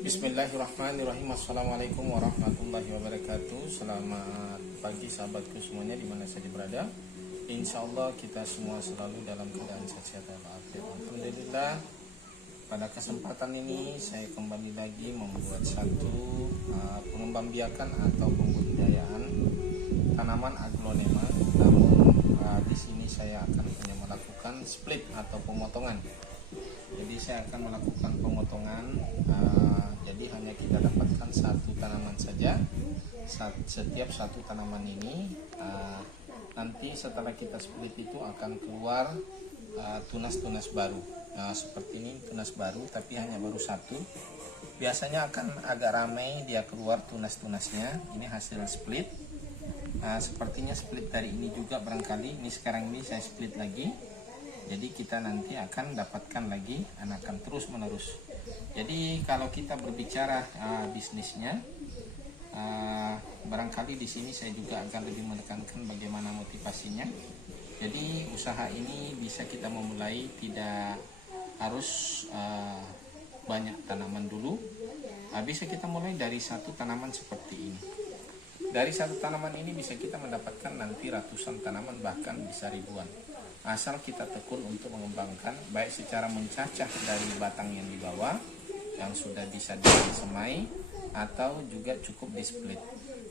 Bismillahirrahmanirrahim. Assalamualaikum warahmatullahi wabarakatuh. Selamat pagi sahabatku semuanya dimana saja berada. Insya Allah kita semua selalu dalam keadaan sehat walafiat. Alhamdulillah, pada kesempatan ini saya kembali lagi membuat satu pengembang biakan atau pembudidayaan tanaman aglonema. Namun di sini saya akan hanya melakukan split atau pemotongan. Jadi saya akan melakukan pemotongan. Jadi hanya kita dapatkan satu tanaman saja. Setiap satu tanaman ini nanti setelah kita split itu akan keluar tunas-tunas baru. Seperti ini tunas baru, tapi hanya baru satu. Biasanya akan agak ramai dia keluar tunas-tunasnya. Ini hasil split. Sepertinya split dari ini juga barangkali. Ini sekarang ini saya split lagi. Jadi kita nanti akan dapatkan lagi anakan terus menerus. Jadi kalau kita berbicara bisnisnya, barangkali di sini saya juga akan lebih menekankan bagaimana motivasinya. Jadi usaha ini bisa kita memulai tidak harus banyak tanaman dulu. Bisa kita mulai dari satu tanaman seperti ini. Dari satu tanaman ini bisa kita mendapatkan nanti ratusan tanaman, bahkan bisa ribuan. Asal kita tekun untuk mengembangkan, baik secara mencacah dari batang yang di bawah yang sudah bisa disemai, atau juga cukup di split.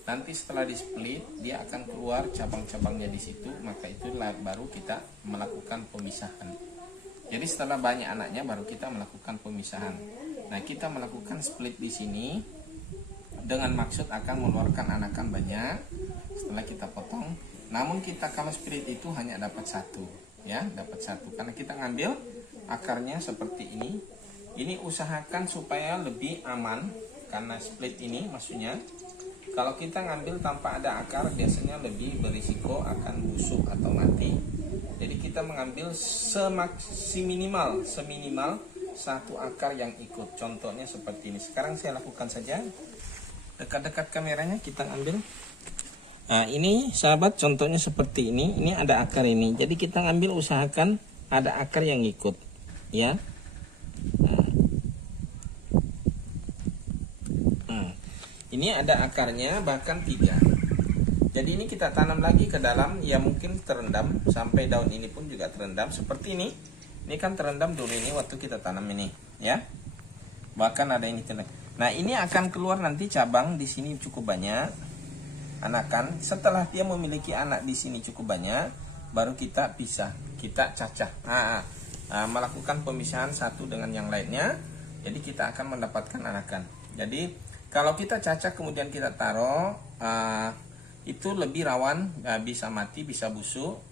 Nanti setelah di split dia akan keluar cabang-cabangnya di situ, maka itulah baru kita melakukan pemisahan. Jadi setelah banyak anaknya baru kita melakukan pemisahan. Nah, kita melakukan split di sini dengan maksud akan mengeluarkan anakan banyak setelah kita potong. Namun kita kalau split itu hanya dapat satu, ya, dapat satu. Karena kita ngambil akarnya seperti ini. Ini usahakan supaya lebih aman, karena split ini maksudnya kalau kita ngambil tanpa ada akar biasanya lebih berisiko akan busuk atau mati. Jadi kita mengambil seminimal satu akar yang ikut. Contohnya seperti ini. Sekarang saya lakukan saja. Dekat-dekat kameranya kita ambil. Nah, ini sahabat contohnya seperti ini. Ini ada akar ini. Jadi kita ngambil, usahakan ada akar yang ikut, ya. Ini ada akarnya bahkan 3. Jadi ini kita tanam lagi ke dalam, ya mungkin terendam sampai daun ini pun juga terendam seperti ini. Ini kan terendam dulu ini waktu kita tanam ini, ya. Bahkan ada ini terendam. Nah, ini akan keluar nanti cabang di sini cukup banyak. Anakan setelah dia memiliki anak di sini cukup banyak, baru kita pisah, kita cacah, melakukan pemisahan satu dengan yang lainnya. Jadi kita akan mendapatkan anakan. Jadi kalau kita cacah kemudian kita taruh, itu lebih rawan bisa mati, bisa busuk.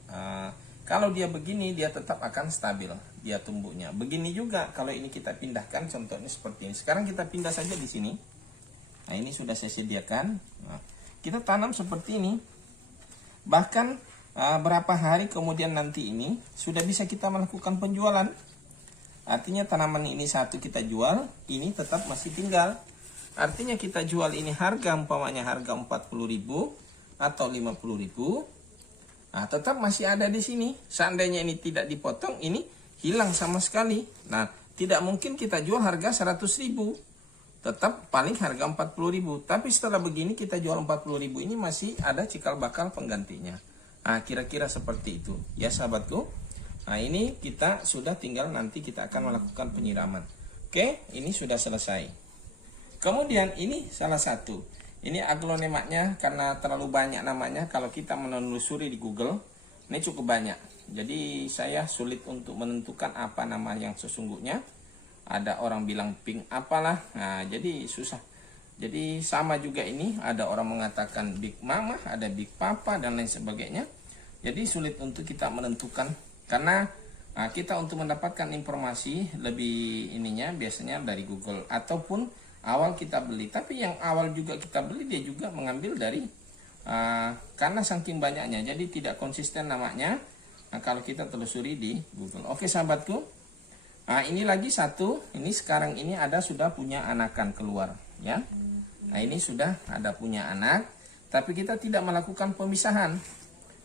Kalau dia begini dia tetap akan stabil dia tumbuhnya. Begini juga kalau ini kita pindahkan, contohnya seperti ini. Sekarang kita pindah saja di sini. Nah, ini sudah saya sediakan. Kita tanam seperti ini. Bahkan berapa hari kemudian nanti ini sudah bisa kita melakukan penjualan. Artinya tanaman ini satu kita jual, ini tetap masih tinggal. Artinya kita jual ini harga umpamanya harga 40.000 atau 50.000. Nah, tetap masih ada di sini. Seandainya ini tidak dipotong, ini hilang sama sekali. Nah, tidak mungkin kita jual harga 100.000. Tetap paling harga 40.000. Tapi setelah begini kita jual 40.000, ini masih ada cikal bakal penggantinya. Nah, kira-kira seperti itu ya sahabatku. Nah, ini kita sudah tinggal nanti kita akan melakukan penyiraman. Oke, ini sudah selesai. Kemudian ini salah satu. Ini aglonemanya karena terlalu banyak namanya. Kalau kita menelusuri di Google, ini cukup banyak. Jadi saya sulit untuk menentukan apa nama yang sesungguhnya. Ada orang bilang pink apalah, nah jadi susah. Jadi sama juga ini, ada orang mengatakan big mama, ada big papa dan lain sebagainya. Jadi sulit untuk kita menentukan, karena kita untuk mendapatkan informasi lebih ininya biasanya dari Google ataupun awal kita beli. Tapi yang awal juga kita beli dia juga mengambil dari karena saking banyaknya, jadi tidak konsisten namanya. Nah, kalau kita telusuri di Google. Oke sahabatku. Nah, ini lagi satu, ini sekarang ini ada sudah punya anakan keluar, ya. Nah, ini sudah ada punya anak, tapi kita tidak melakukan pemisahan,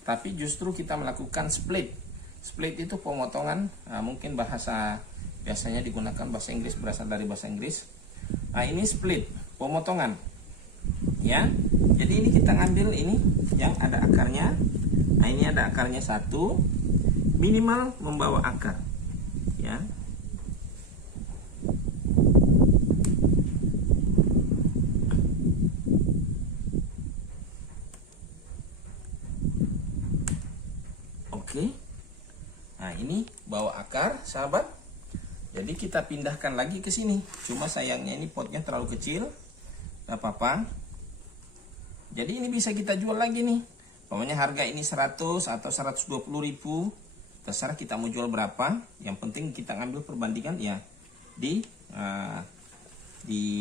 tapi justru kita melakukan split. Split itu pemotongan, mungkin bahasa biasanya digunakan bahasa Inggris, berasal dari bahasa Inggris. Nah, ini split, pemotongan. Ya. Jadi ini kita ngambil ini yang ada akarnya. Nah, ini ada akarnya 1, minimal membawa akar. Ya. Oke. Nah, ini bawa akar, sahabat. Jadi kita pindahkan lagi ke sini. Cuma sayangnya ini potnya terlalu kecil. Gak apa-apa. Jadi ini bisa kita jual lagi nih. Pokoknya harga ini 100 atau 120 ribu. Terserah kita mau jual berapa. Yang penting kita ngambil perbandingan ya di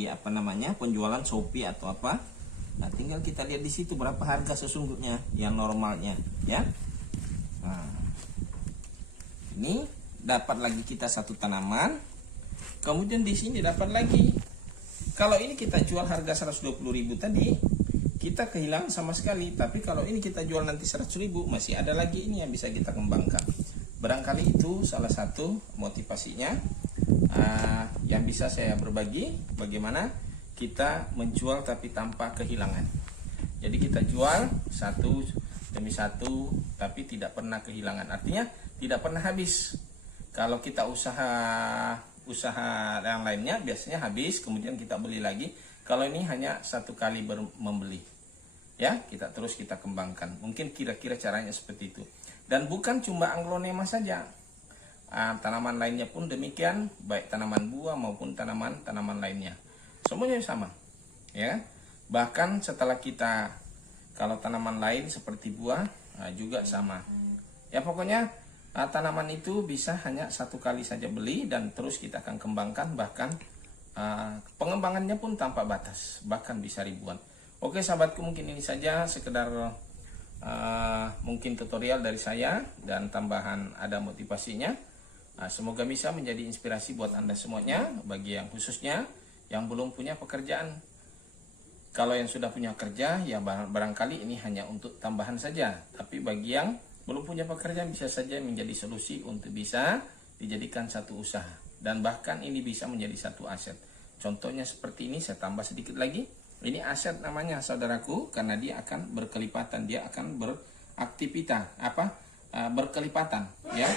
apa namanya, penjualan Shopee atau apa. Nah, tinggal kita lihat di situ berapa harga sesungguhnya yang normalnya, ya. Nah, ini dapat lagi kita satu tanaman. Kemudian di sini dapat lagi. Kalau ini kita jual harga 120 ribu tadi, kita kehilangan sama sekali. Tapi kalau ini kita jual nanti 100 ribu, masih ada lagi ini yang bisa kita kembangkan. Barangkali itu salah satu motivasinya yang bisa saya berbagi, bagaimana kita menjual tapi tanpa kehilangan. Jadi kita jual satu demi satu tapi tidak pernah kehilangan. Artinya tidak pernah habis. Kalau kita usaha yang lainnya biasanya habis, kemudian kita beli lagi. Kalau ini hanya satu kali membeli, ya, kita terus kita kembangkan. Mungkin kira-kira caranya seperti itu. Dan bukan cuma Aglonema saja, tanaman lainnya pun demikian, baik tanaman buah maupun tanaman lainnya, semuanya sama, ya. Bahkan setelah kita, kalau tanaman lain seperti buah juga sama, ya. Pokoknya tanaman itu bisa hanya satu kali saja beli dan terus kita akan kembangkan, bahkan pengembangannya pun tanpa batas, bahkan bisa ribuan. Oke sahabatku, mungkin ini saja sekedar mungkin tutorial dari saya dan tambahan ada motivasinya. Semoga bisa menjadi inspirasi buat Anda semuanya, bagi yang khususnya yang belum punya pekerjaan. Kalau yang sudah punya kerja, ya barangkali ini hanya untuk tambahan saja. Tapi bagi yang belum punya pekerjaan, bisa saja menjadi solusi untuk bisa dijadikan satu usaha. Dan bahkan ini bisa menjadi satu aset. Contohnya seperti ini, saya tambah sedikit lagi. Ini aset namanya, saudaraku, karena dia akan berkelipatan, dia akan beraktivitas, berkelipatan, ya,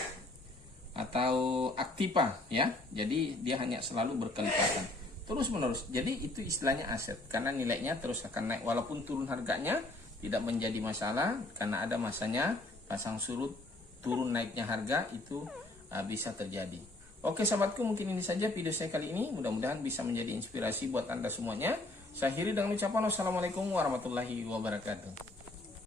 atau aktiva, ya. Jadi dia hanya selalu berkelipatan terus menerus. Jadi itu istilahnya aset, karena nilainya terus akan naik walaupun turun harganya, tidak menjadi masalah karena ada masanya pasang surut, turun naiknya harga itu bisa terjadi. Oke sahabatku, mungkin ini saja video saya kali ini. Mudah-mudahan bisa menjadi inspirasi buat Anda semuanya. Saya akhiri dengan ucapan wassalamualaikum warahmatullahi wabarakatuh.